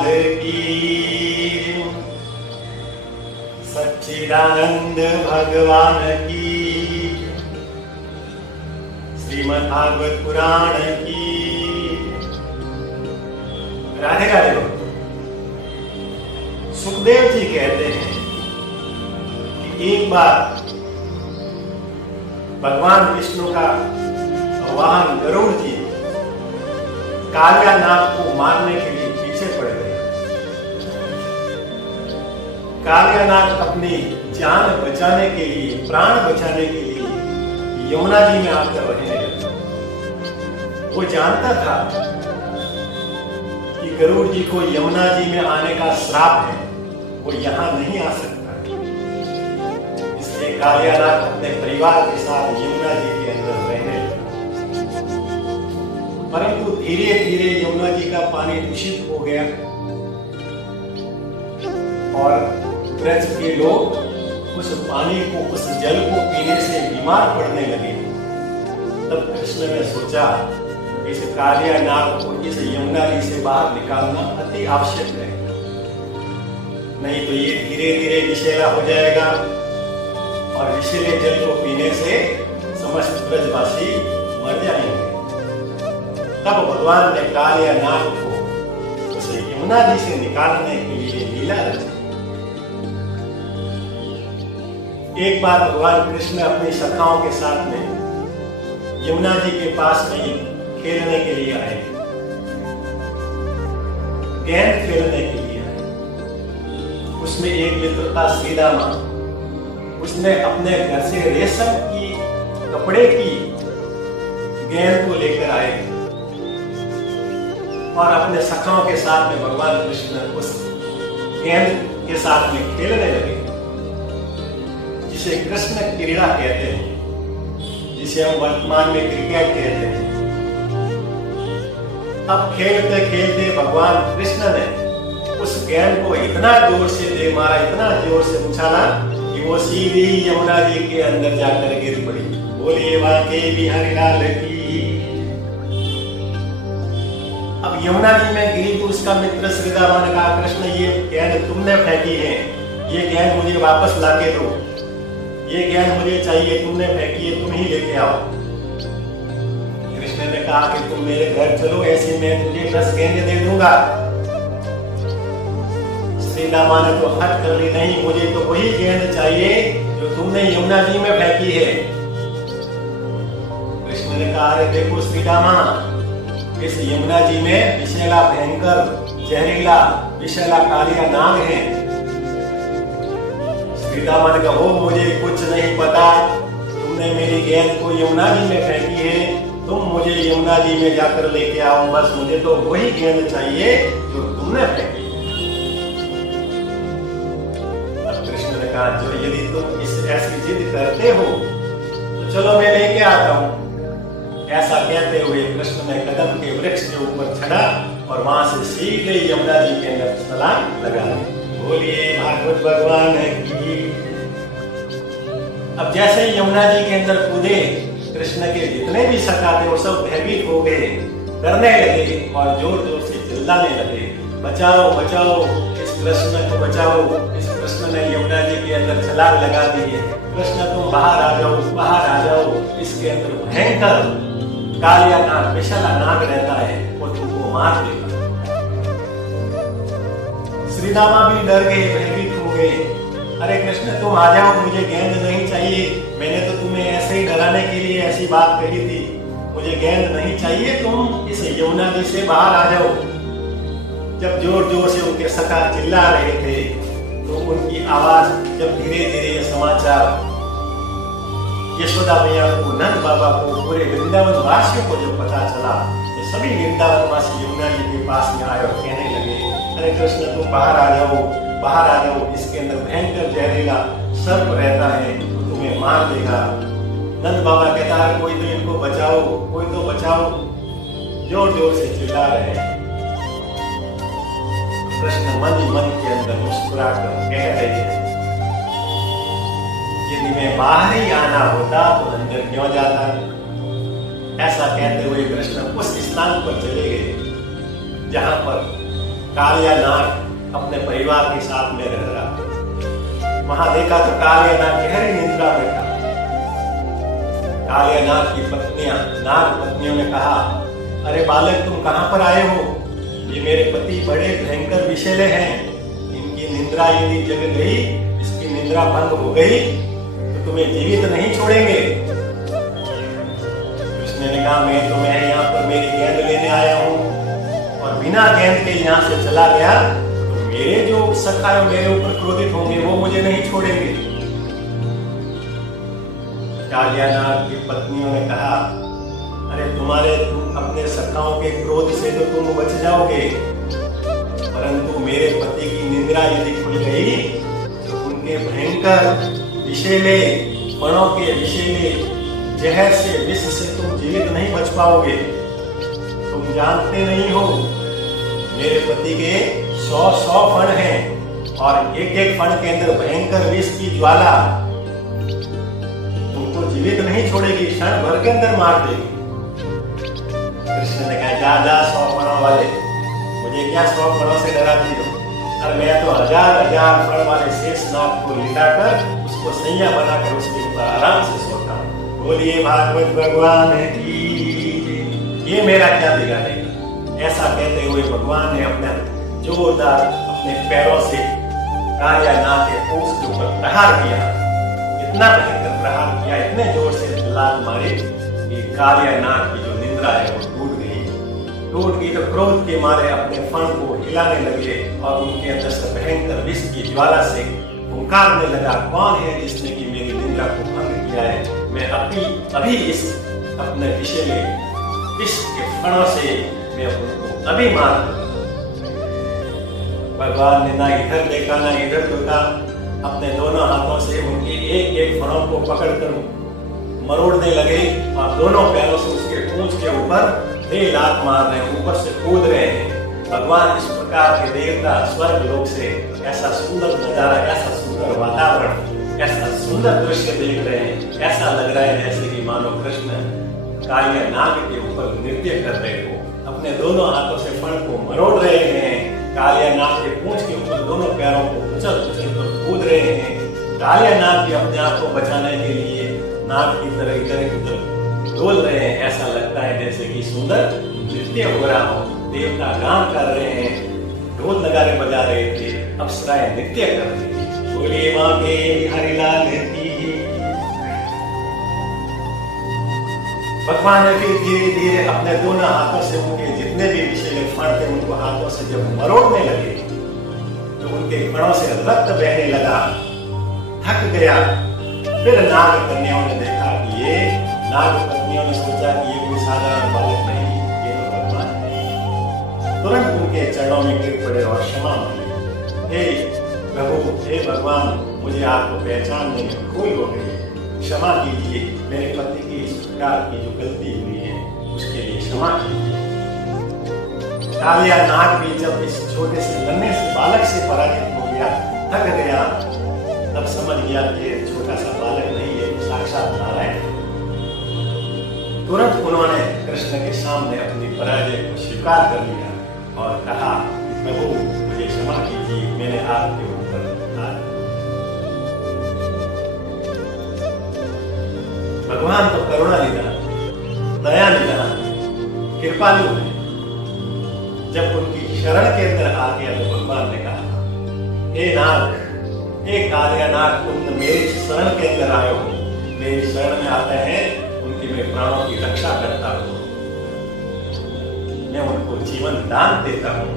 लाल की, सच्चिदानंद भगवान की, श्रीमद् भागवत पुराण की। राधे राधे भक्तों। सुखदेव जी कहते हैं कि एक बार भगवान विष्णु का वाहन गरुड़ जी कालिया नाग को मारने के लिए पीछे पड़ गए। कालिया नाग अपनी जान बचाने के लिए, प्राण बचाने के लिए यमुना जी में आकर रहने लगा। वो जानता था कि गरुड़ जी को यमुना जी में आने का श्राप है, वो यहां नहीं आ सकता। इसलिए कालिया नाग अपने परिवार के साथ यमुना जी के अंदर रहने लगा। परंतु धीरे धीरे यमुना जी का पानी दूषित हो गया और ब्रज के लोग उस पानी को, उस जल को पीने से बीमार पड़ने लगे। तब कृष्ण ने सोचा इस कालिया नाग को इस यमुना जी से बाहर निकालना अति आवश्यक है, नहीं तो ये धीरे धीरे विषैला हो जाएगा और विषैले जल को पीने से समस्त ब्रजवासी मर जाएंगे। तब भगवान ने कालिया नाग को उस यमुना जी से निकालने के लिए लीला रची। एक बार भगवान कृष्ण अपनी सखाओं के साथ में यमुना जी के पास में खेलने के लिए आए, गेंद खेलने के लिए आए। उसमें एक मित्र था श्रीदामा, उसने अपने घर से रेशम की कपड़े की गेंद को लेकर आए और अपने सखाओं के साथ में भगवान कृष्ण उस गेंद के साथ में खेलने लगे, जिसे कृष्ण क्रीड़ा कहते हैं, जिसे हम वर्तमान में क्रिकेट कहते हैं। अब खेलते खेलते भगवान कृष्ण ने उस गेंद को इतना जोर से दे मारा, इतना जोर से उछाला कि वो सीधी यमुना जी के अंदर जाकर गिर पड़ी। बोलिए वाके बिहारी लाल की। अब यमुना जी में गिरी तो उसका मित्र श्रीदामा ने कहा, कृष्ण ये गेंद तुमने फेंकी है, ये गेंद मुझे वापस लाके दो, ये गेंद मुझे चाहिए, तुमने फेंकी है, तुम ही लेके आओ। कृष्ण ने कहा कि तुम मेरे घर चलो, ऐसे मैं तुझे 10 गेंदें दे दूंगा। श्रीदामा ने तो हट कर ली, नहीं मुझे तो वही गेंद चाहिए जो तुमने यमुना जी में फेंकी है। कृष्ण ने कहा, अरे देखो श्रीदामा, इस यमुना जी में विषैला भयंकर जहरीला विषैला कालिया नाग है। श्रीदामा ने कहा, हो मुझे कुछ नहीं पता, तुमने मेरी गेंद को यमुना जी में फेंकी है, तुम मुझे यमुना जी में जाकर लेके आओ, बस मुझे तो वही गेंद चाहिए जो तुमने फेंकी। अब कृष्ण ने कहा, जो यदि तुम इस ऐसी जिद करते हो तो चलो मैं लेके आता हूं। ऐसा कहते हुए कृष्ण ने कदम के वृक्ष के ऊपर चढ़ा और वहां से सीधे यमुना जी के अंदर छलांग लगा दी। बोलिए भागवत भगवान की। अब जैसे ही यमुना जी के अंदर कूदे, कृष्ण के जितने भी सखा थे वो सब भयभीत हो गए, डरने लगे और जोर जोर से चिल्लाने लगे, बचाओ बचाओ, इस कृष्ण को बचाओ। इस कृष्ण ने यमुना जी के अंदर छलांग लगा दी है, कृष्ण तुम बाहर आ जाओ, बाहर आ जाओ। इसके अंदर भयंकर कालिया नाग, विषैला नाग रहता है, वो तुमको मार देगा। श्रीदामा भी डर गए, भयभीत हो गए। अरे कृष्ण तुम आ जाओ, मुझे गेंद नहीं चाहिए, मैंने तो तुम्हें ऐसे ही डराने के लिए ऐसी बात कही थी, मुझे गेंद नहीं चाहिए, तुम इस यमुना जी से बाहर आ जाओ। जब जोर जोर से उनके सखा चिल्ला रहे थे तो उनकी आवाज जब धीरे धीरे ये समाचार यशोदा मैया को, नंद बाबा को, पूरे वृंदावन वासियों को जब पता चला तो सभी वृंदावन वासी यमुना जी के पास में आए और कहने लगे, अरे कृष्ण तुम बाहर आ जाओ, बाहर आ जाओ, इसके अंदर भयंकर जहरीला सर्प रहता है, तो तुम्हें मार देगा। नंद बाबा कहता है, कोई तो इनको बचाओ, कोई तो बचाओ। जोर जोर से चिल्ला रहे हैं। कृष्ण मन मन के अंदर मुस्कुराकर कह रहे हैं, यदि मैं बाहर ही आना होता तो अंदर क्यों जाता। ऐसा कहते हुए कृष्ण उस स्थान पर चले गए जहां पर कालिया नाग अपने परिवार के साथ में रह रहा। वहां देखा तो कालिया नाग गहरी निद्रा में था। कालिया नाग की नाग पत्नियों ने कहा, अरे बालक तुम कहां पर आए हो? ये मेरे पति बड़े भयंकर विषैले हैं। इनकी निद्रा यदि जग गई, इसकी निद्रा भंग हो गई तो तुम्हें जीवित नहीं छोड़ेंगे। कृष्ण ने कहा, मैं यहाँ पर मेरी गेंद लेने आया हूँ और बिना गेंद के यहाँ से चला गया तो मेरे जो सखा मेरे ऊपर क्रोधित होंगे, वो मुझे नहीं छोड़ेंगे। कालिया नाग की पत्नियों ने कहा, अरे तुम अपने सखाओं के क्रोध से तो तुम बच जाओगे, परंतु मेरे पति की निद्रा यदि खुल गई तो उनके भयंकर विषैले फणों के विषैले जहर से विष से तुम जीवित नहीं बच पाओगे। तुम जानते नहीं हो, मेरे पति के 100 फण हैं और एक फण के अंदर भयंकर विष की ज्वाला तुमको जीवित नहीं छोड़ेगी, क्षण भर के अंदर मार देगी। कृष्ण ने कहा, जा 100 फणों वाले, मुझे क्या 100 फणों से डराती हो? और मैं तो हजार फण वाले शेष नाग को लिटाकर उसको सैया बनाकर उसके ऊपर आराम से सोता हूँ। बोलिए भागवत भगवान की, ये मेरा क्या बिगाड़ेगा? ऐसा कहते हुए भगवान ने अपने जोरदार अपने पैरों से कालिया नाग के पूंछ के ऊपर प्रहार किया। इतना भयंकर प्रहार किया, इतने जोर से लात मारी कि कालिया नाग की जो निद्रा है वो टूट गई। तो क्रोध के मारे अपने फण को हिलाने लगे और उनके अंदर से भयंकर विष की ज्वाला से पुकारने लगा, कौन है जिसने की मेरी निद्रा को भंग किया है? मैं अभी इस अपने विषैले विष के फणों से मैं उनको अभी मार दूंगा। भगवान ने ना इधर देखा ना इधर देखा, अपने दोनों हाथों से उनके एक फणों को पकड़कर मरोड़ने लगे और दोनों पैरों से उसके पूंछ के ऊपर लात मार रहे हैं, ऊपर से कूद रहे हैं। भगवान इस प्रकार के देवता स्वर्ग लोक से ऐसा सुंदर नजारा, ऐसा सुंदर वातावरण, ऐसा सुंदर दृश्य देख रहे हैं। ऐसा लग रहा है जैसे कि मानो कृष्ण कालिया नाग के ऊपर नृत्य कर रहे हो, अपने दोनों हाथों से फण को मरोड़ रहे हैं। कालिया नाग के पूंछ के ऊपर दोनों पैरों को उछल कर कूद रहे हैं। कालिया नाग भी अपने आप को बचाने के लिए नाग की तरह इधर उधर डोल रहे हैं। ऐसा लगता है जैसे कि सुंदर नृत्य हो रहा हो, देवता गान कर रहे हैं, ढोल नगारे बजा रहे थे, अप्सराएं नृत्य कर रही थी। बोलिए माँ के हरिलाल की। भगवान ने फिर धीरे धीरे अपने दोनों हाथों से उनके जितने भी विषैले फण थे उनको हाथों से जब मरोड़ने लगे तो उनके फणों से रक्त बहने लगा, थक गया। फिर नाग कन्याओं ने देखा कि ये नाग पत्नियों ने सोचा कि ये कोई साधारण बालक नहीं, ये तो भगवान है। तुरंत उनके चरणों में गिर पड़े और क्षमा मांगी, हे प्रभु, हे भगवान, मुझे आपको पहचानने में भूल हो गई, क्षमा कीजिए। मेरे पति की इस प्रकार की जो गलती हुई है उसके लिए क्षमा कीजिए। कालिया नाग भी जब इस छोटे से नन्हे से बालक से पराजित हो गया, थक गया, तब समझ गया कि छोटा सा बालक नहीं है, साक्षात नारायण। तुरंत उन्होंने कृष्ण के सामने अपनी पराजय को स्वीकार कर लिया और कहा, प्रभु मुझे क्षमा कीजिए, मैंने आपके ऊपर भगवान तो करुणा निधान, दया निधान, कृपालु है। जब उनकी शरण के अंदर आ गया तो भगवान ने कहा, हे नाग, हे कालिया नाग, तुम मेरी शरण के अंदर आए हो, मेरी शरण में आते हैं उनकी मैं प्राणों की रक्षा करता हूँ, मैं उनको जीवन दान देता हूँ।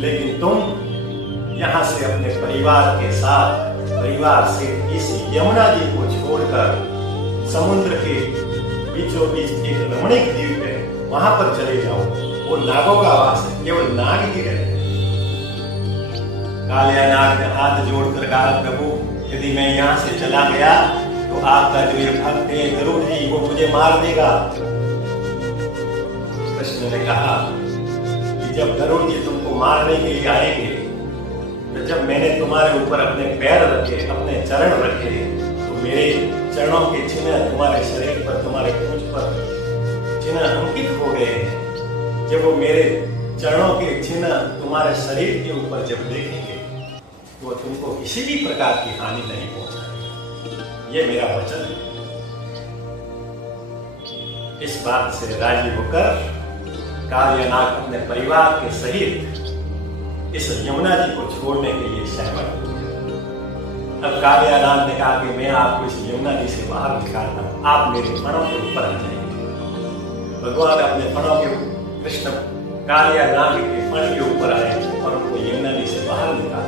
लेकिन तुम यहाँ से अपने परिवार के साथ, परिवार से इस यमुना जी को छोड़कर समुद्र के बीचों बीच एक रमणीक द्वीप है, वहां पर चले जाओ। वो नागों का वास है, केवल नाग ही रहते हैं। कालिया नाग ने हाथ जोड़कर कहा, प्रभु यदि मैं यहाँ से चला गया तो आपका जो ये भक्त है गरुड़ जी, वो मुझे मार देगा। कृष्ण ने कहा कि जब गरुड़ जी तुमको मारने के लिए आएंगे, तो जब मैंने तुम्हारे ऊपर अपने पैर रखे, अपने चरण रखे, तो मेरे चरणों के चिन्ह तुम्हारे शरीर पर, तुम्हारे पूंछ पर चिन्ह अंकित हो गए हैं। जब वो मेरे चरणों के चिन्ह तुम्हारे शरीर के ऊपर जब देखेंगे तो वो तुमको किसी भी प्रकार की हानि नहीं पहुंचाएगा। ये मेरा वचन है। इस बात से राजी होकर कालियानाग अपने परिवार के सहित इस यमुना जी को छोड़ने के लिए सहमत हो गया। अब कालियानाग ने कहा कि मैं आपको इस यमुना जी से बाहर निकालता हूं, आप मेरे फणों के ऊपर आ जाएंगे। भगवान अपने फणों के कृष्ण कालियानाग के फण के ऊपर आए और उनको यमुना जी से बाहर निकाल।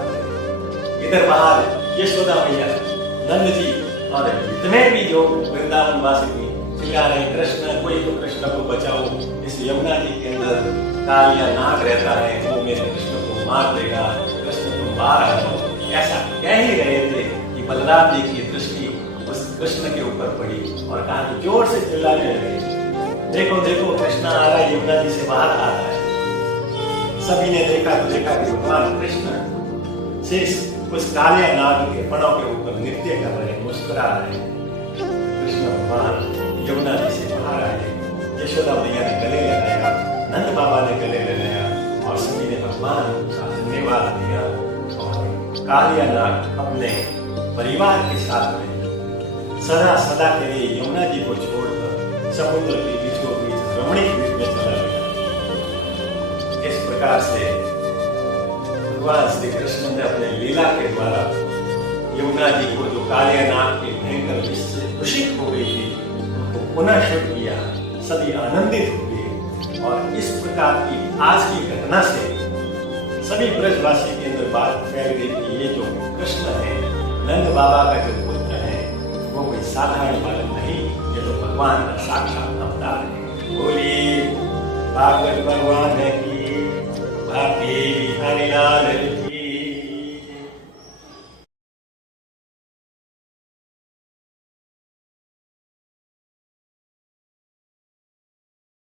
इधर बाहर यशोदा मैया, नंद जी और जितने भी जो वृंदावन वासी थे चिल्ला रहे, कृष्ण कोई तो कृष्ण को बचाओ, इस यमुना जी के अंदर कालियानाग रहता है, वो मेरे कृष्ण को मार देगा, कृष्ण तुम बाहर आ जाओ। ऐसा कह ही रहे थे कि बलराम जी की दृष्टि उस कृष्ण के ऊपर पड़ी और कहा कि जोर से चिल्लाने लगे, देखो देखो कृष्ण आ रहा है, यमुना जी से बाहर आ रहा है। सभी ने देखा तो देखा कि भगवान कृष्ण शेष उस कालियानाग के फणों के ऊपर नृत्य कर रहे, मुस्कुरा रहे। कृष्ण भगवान यमुना जी से बाहर आए। यशोदा मैया ने गले लगाया, नंद बाबा ने गले लगाया और सभी ने भगवान का धन्यवाद दिया। और कालियानाग अपने परिवार के साथ में सदा सदा के लिए यमुना जी को छोड़कर समुद्र के बीचों बीच रमणीक द्वीप में चला गया। इस प्रकार से भगवान श्री कृष्ण ने अपने लीला के द्वारा यमुना जी को, जो कालियानाग के भयंकर विष से दूषित हो गई थी, उनको पुनः शुद्ध किया। सभी आनंदित हुए और इस प्रकार की आज की घटना से सभी ब्रजवासी के अंदर बात फैल गई कि ये जो कृष्ण है, नंद बाबा का जो पुत्र है, वो कोई साधारण बालक नहीं, ये तो भगवान का साक्षात अवतार है। बोलिए भागवत भगवान की, भारती बिहारी लाल की।